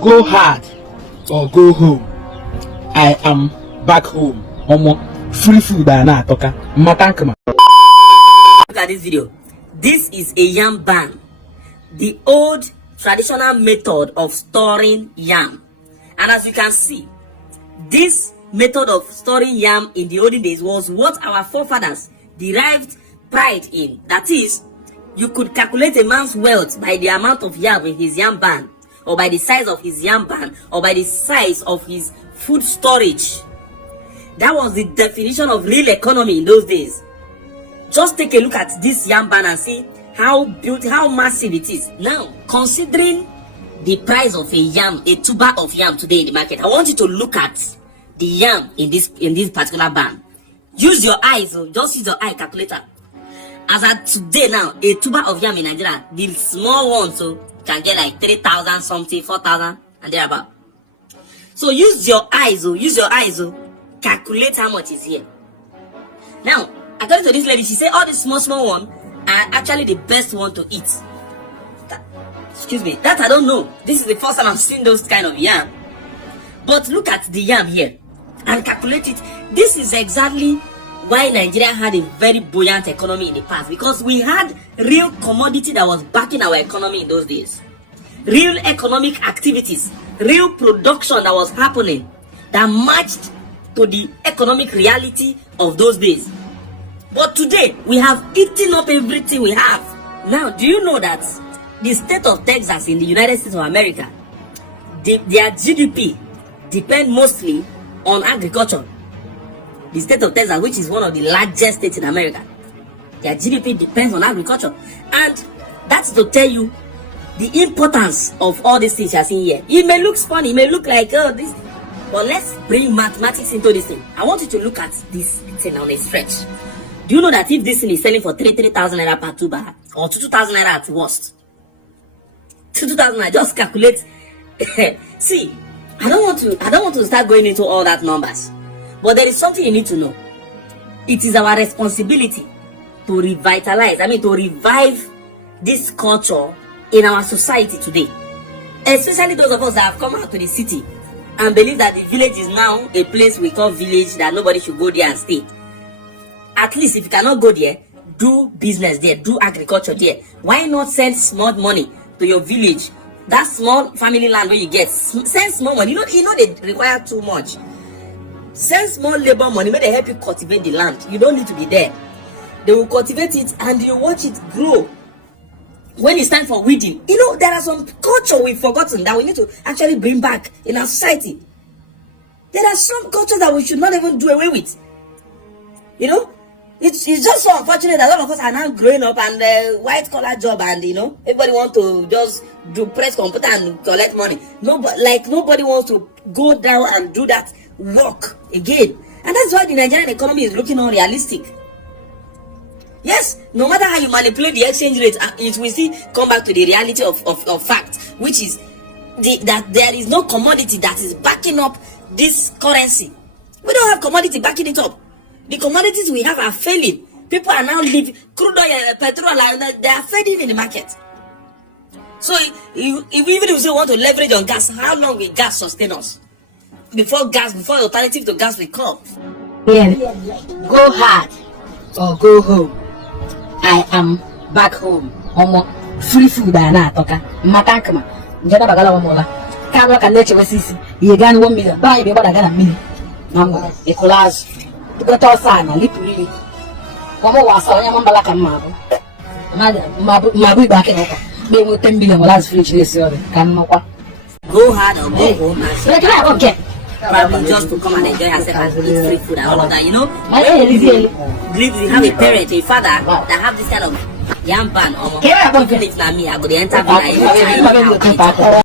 Go hard or go home. I am back home. Omo, free food na atoka. Matankama. Look at this video. This is a yam ban. The old traditional method of storing yam. And as you can see, this method of storing yam in the olden days was what our forefathers derived pride in. That is, you could calculate a man's wealth by the amount of yam in his yam ban, or by the size of his yam ban, or by the size of his food storage. That was the definition of real economy in those days. Just take a look at this yam ban and see how massive it is. Now, considering the price of a yam, a tuber of yam today in the market, I want you to look at the yam in this particular ban. Use your eyes, just use your eye calculator. As at today now, a tuber of yam in Nigeria, the small one, can get like 3,000 something, 4,000 and thereabout. So use your eyes, calculate how much is here. Now, according to this lady, she said all the small one are actually the best one to eat. Excuse me, that I don't know. This is the first time I've seen those kind of yam. But look at the yam here and calculate it. This is exactly why Nigeria had a very buoyant economy in the past, because we had real commodity that was backing our economy in those days. Real economic activities, real production that was happening that matched to the economic reality of those days. But today, we have eaten up everything we have. Now, do you know that the state of Texas in the United States of America, their GDP depend mostly on agriculture? The state of Texas, which is one of the largest states in America, their GDP depends on agriculture. And that's to tell you the importance of all these things you are seeing here. It may look funny, it may look like, oh, this, but let's bring mathematics into this thing. I want you to look at this thing on a stretch. Do you know that if this thing is selling for 3,000 naira per tuber, or 2,000 naira at worst, 2,000 naira, just calculate. See, I don't want to start going into all that numbers. But there is something you need to know. It is our responsibility to revitalize, to revive this culture in our society today. Especially those of us that have come out to the city and believe that the village is now a place we call village, that nobody should go there and stay. At least if you cannot go there, do business there, do agriculture there. Why not send small money to your village? That small family land where you get, send small money. You know they require too much. Send small labor money, may they help you cultivate the land. You don't need to be there. They will cultivate it and you watch it grow. When it's time for weeding, there are some culture we've forgotten that we need to actually bring back in our society. There are some cultures that we should not even do away with. It's just so unfortunate that a lot of us are now growing up and white collar job, and everybody wants to just do press computer and collect money. Nobody wants to go down and do that work again. And that's why the Nigerian economy is looking unrealistic. Yes, no matter how you manipulate the exchange rate, it will still come back to the reality of fact, which is that there is no commodity that is backing up this currency. We don't have commodity backing it up. The commodities we have are failing. People are now living crude oil, petrol, and they are fading in the market. So even if you say want to leverage on gas, how long will gas sustain us? Before alternative to gas will come. Yeah. Go hard or go home. I am back home. Omo, free food na atoka. Matankama. Njana bagala wamola. Kama kaneche wesisi. Yegani 1 million. Buy be bada gana million. Mambo ekolazo. Tukotoa sana lipuli. Wamo wasa nya mambala kamabu. Mabu ibake noko. Be mo 10 million wala fridge this yore. Kama kwa. Go hard or go home. Probably just to come and enjoy herself and eat free food and all of that, Believe you have a parent, a father that have this kind of yam ban. Even if not me, I go to enter